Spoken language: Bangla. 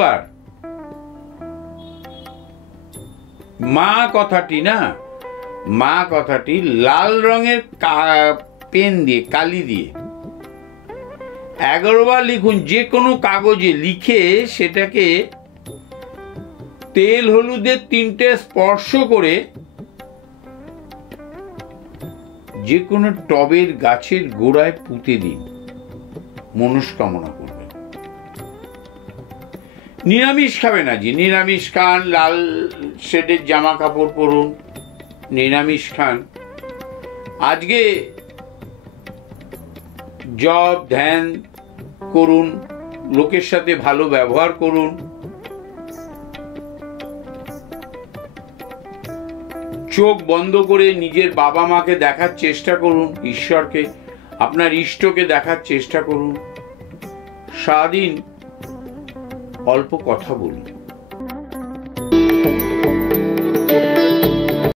মঙ্গলবার মা কথাটি না, মা কথাটি লাল রঙের পেন দিয়ে, কালি দিয়ে 11 বার লিখুন। যে কোনো কাগজে লিখে সেটাকে তেল হলুদের 3টে স্পর্শ করে যে কোনো টবের গাছের গোড়ায় পুঁতে দিন, মনস্কামনা করবেন। নিরামিষ খাবে না জি, নিরামিষ খান, লাল শেডের জামা কাপড় পরুন, নিরামিষ খান। আজকে জপ ধ্যান করুন, লোকের সাথে ভালো ব্যবহার করুন, চোখ বন্ধ করে নিজের বাবা মাকে দেখার চেষ্টা করুন, ঈশ্বরকে, আপনার ইষ্টকে দেখার চেষ্টা করুন। সারাদিন অল্প কথা বলুন।